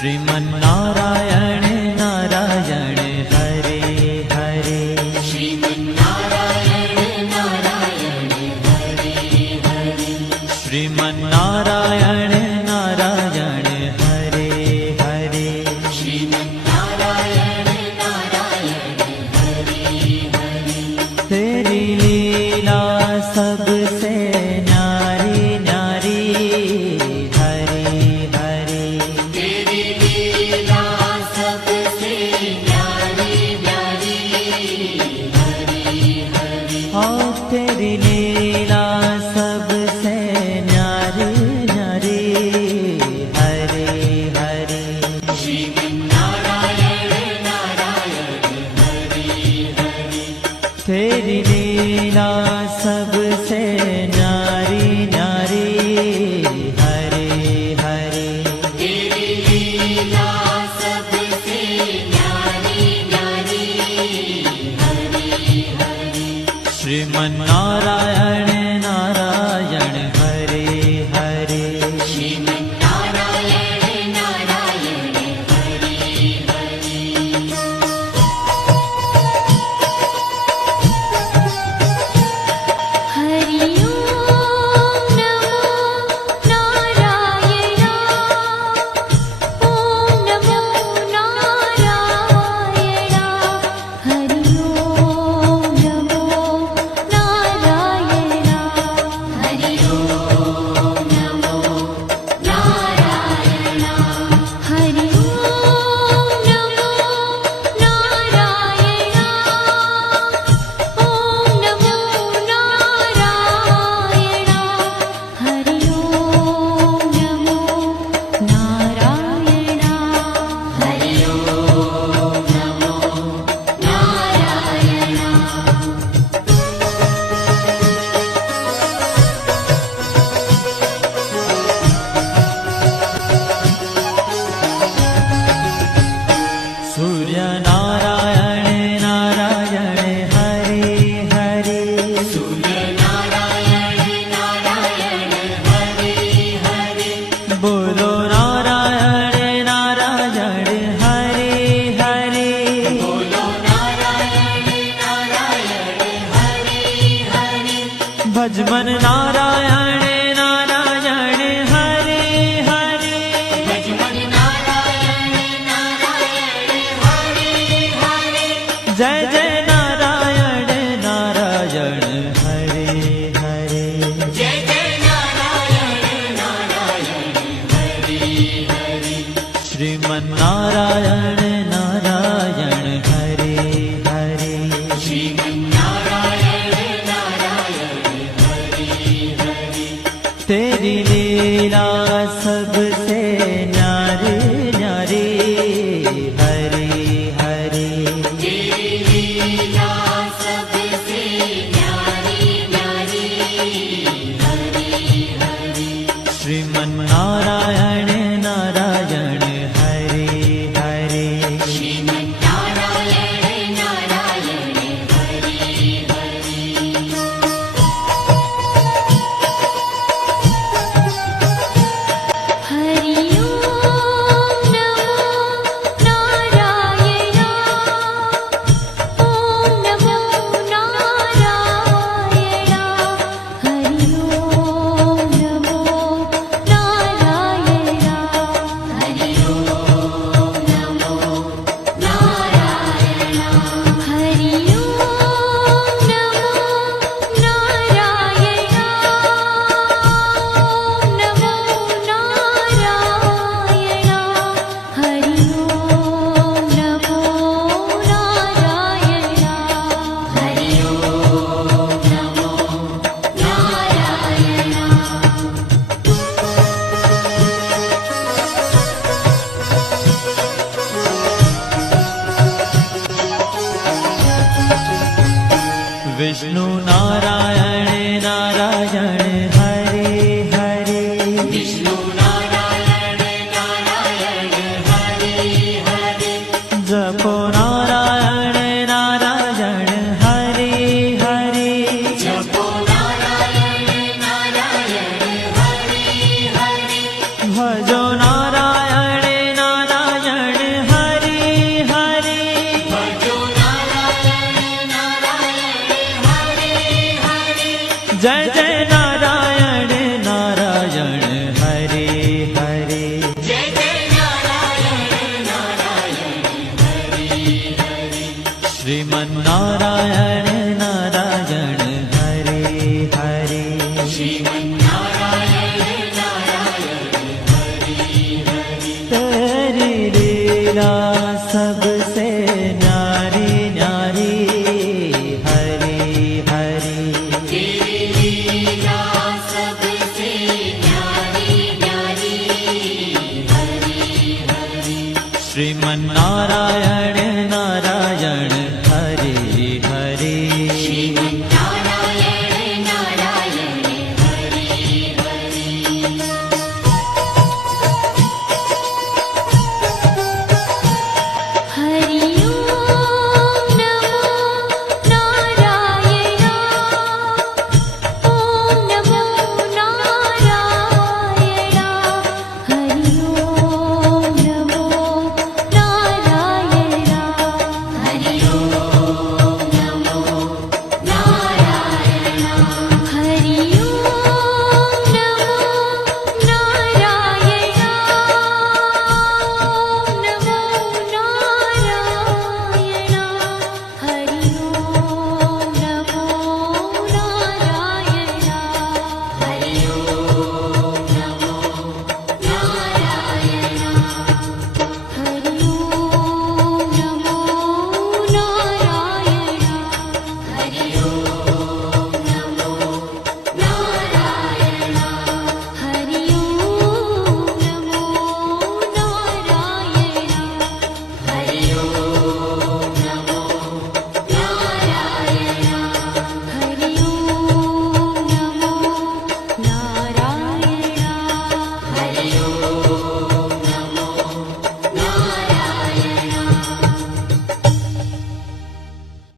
श्रीमन्नारायण नारायण हरे हरे। श्रीमन्नारायण नारायण हरे हरे। श्रीमन्नारायण नारायण हरे हरे। श्रीमन्नारायण नारायण हरे हरे। तेरी लीला सबसे न्यारी न्यारी हरे हरे। तेरी लीला सबसे न्यारी न्यारी हरे हरे। और तेरी लीला सबसे न्यारी न्यारी हरे हरे। श्रीमन्नारायण नारायण हरे हरे। तेरी लीला सबसे न्यारी न्यारी हरे हरे। तेरी लीला सबसे न्यारी न्यारी हरे हरे। श्रीमन्नारायण नारायण हरे हरे। श्रीमन्नारायण नारायण हरे हरे। हरि ओम नमो नारायण। ओम नमो नारायण। हरि ओम नमो नारायण। हरि ओम नमो नारायण। हरि ओम नमो नारायण। ओम नमो नारायण। हरि ओम नमो नारायण। हरि ओम नमो सूर्य नारायण नारायण हरे हरे। सूर्य नारायण नारायण हरे हरे। बोलो नारायण नारायण हरे हरे। बोलो नारायण नारायण हरे हरे। भजमन नारायण नारायण हरे हरे। भजमन नारायण नारायण हरे हरे। जय जय नारायण नारायण हरे हरे। जय जय नारायण नारायण हरे हरे। श्रीमन्नारायण नारायण हरे हरे। श्रीमन्नारायण नारायण हरे हरे। तेरी लीला सबसे न्यारी न्यारी हरे हरे। तेरी लीला सबसे न्यारी न्यारी हरे हरे। श्रीमन्नारायण नारायण हरे हरे। श्रीमन्नारायण नारायण हरे हरे। हरि ओम नमो नारायण। ओम नमो नारायण। हरि ओम नमो नारायण। नारायण नारायण हरे हरे जय जय नारायण नारायण हरि हरि श्रीमन्नारायण नारायण हरे हरे श्रीमन्नारायण नारायण हरि हरि तेरी लीला सबसे न्यारी न्यारी हरे हरे तेरी लीला सबसे न्यारी न्यारी हरि हरि श्रीमन्नारायण